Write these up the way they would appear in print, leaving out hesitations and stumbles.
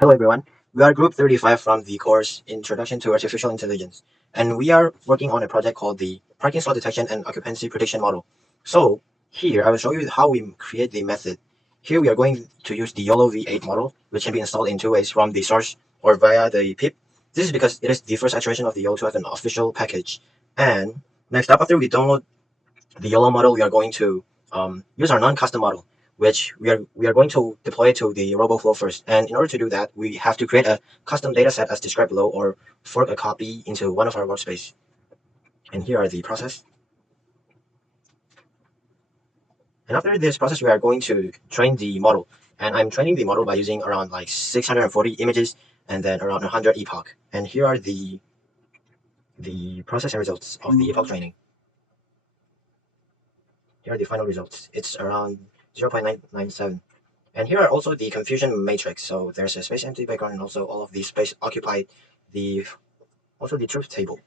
Hello everyone, we are group 35 from the course Introduction to Artificial Intelligence, and we are working on a project called the Parking Slot Detection and Occupancy Prediction Model. So here I will show you how we create the method. Here we are going to use the YOLO V8 model, which can be installed in two ways, from the source or via the pip. This is because it is the first iteration of the YOLO to have an official package. And next up, after we download the YOLO model, we are going to use our non-custom model, which we are going to deploy to the RoboFlow first. And in order to do that, we have to create a custom dataset as described below, or fork a copy into one of our workspace. And here are the process. And after this process, we are going to train the model. And I'm training the model by using around like 640 images and then around 100 epoch. And here are the process and results of the epoch training. Here are the final results. It's around 0.997. And here are also the confusion matrix. So there's a space empty background and also all of the space occupied, also the truth table.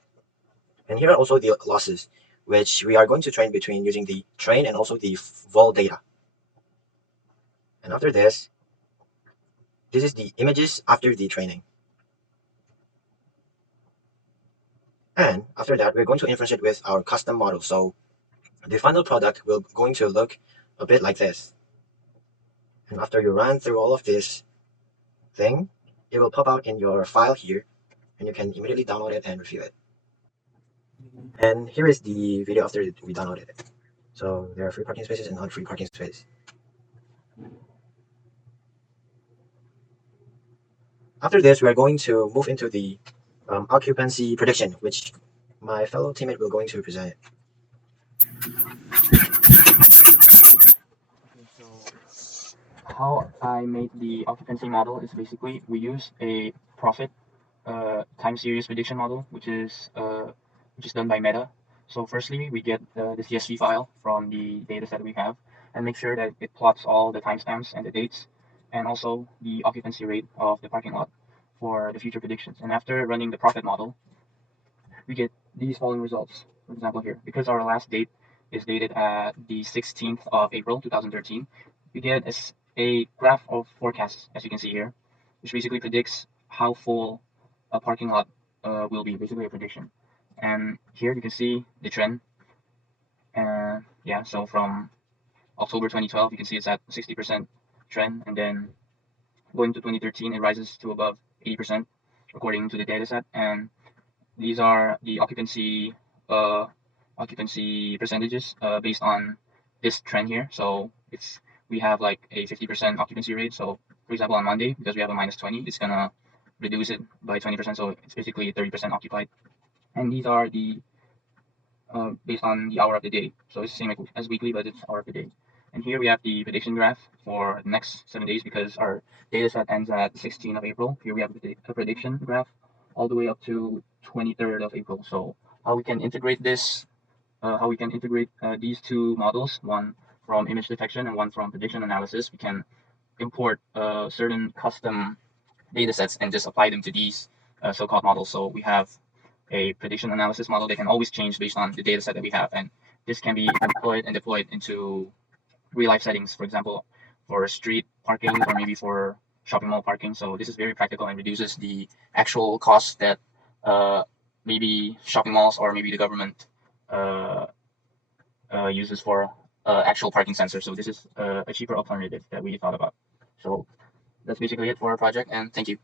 And here are also the losses, which we are going to train between using the train and also the vol data. And after this is the images after the training. And after that, we're going to inference it with our custom model. So the final product will going to look a bit like this. And after you run through all of this thing, it will pop out in your file here, and you can immediately download it and review it. And here is the video after we downloaded it. So there are free parking spaces and non-free parking spaces. After this, we are going to move into the occupancy prediction, which my fellow teammate will going to present. So how I made the occupancy model is basically we use a profit time series prediction model, which is done by Meta. So firstly, we get the CSV file from the data set we have and make sure that it plots all the timestamps and the dates and also the occupancy rate of the parking lot for the future predictions. And after running the profit model, we get these following results. For example, here, because our last date is dated at the 16th of April 2013, we get a graph of forecasts, as you can see here, which basically predicts how full a parking lot will be, basically a prediction. And here you can see the trend. And yeah, so from October 2012, you can see it's at 60% trend, and then going to 2013, it rises to above 80% according to the data set. And these are the occupancy percentages based on this trend here. So it's we have like a 50% occupancy rate. So for example, on Monday, because we have a -20, it's gonna reduce it by 20%. So it's basically 30% occupied. And these are the based on the hour of the day. So it's the same as weekly, but it's hour of the day. And here we have the prediction graph for the next 7 days because our data set ends at 16th of April. Here we have a prediction graph all the way up to 23rd of April. So how we can integrate these two models, one from image detection and one from prediction analysis. We can import certain custom data sets and just apply them to these so-called models. So we have a prediction analysis model that can always change based on the data set that we have. And this can be employed and deployed into real life settings, for example, for street parking or maybe for shopping mall parking. So this is very practical and reduces the actual costs that uh, maybe shopping malls or maybe the government uh, uses for actual parking sensors. So this is a cheaper alternative that we thought about. So that's basically it for our project, and thank you.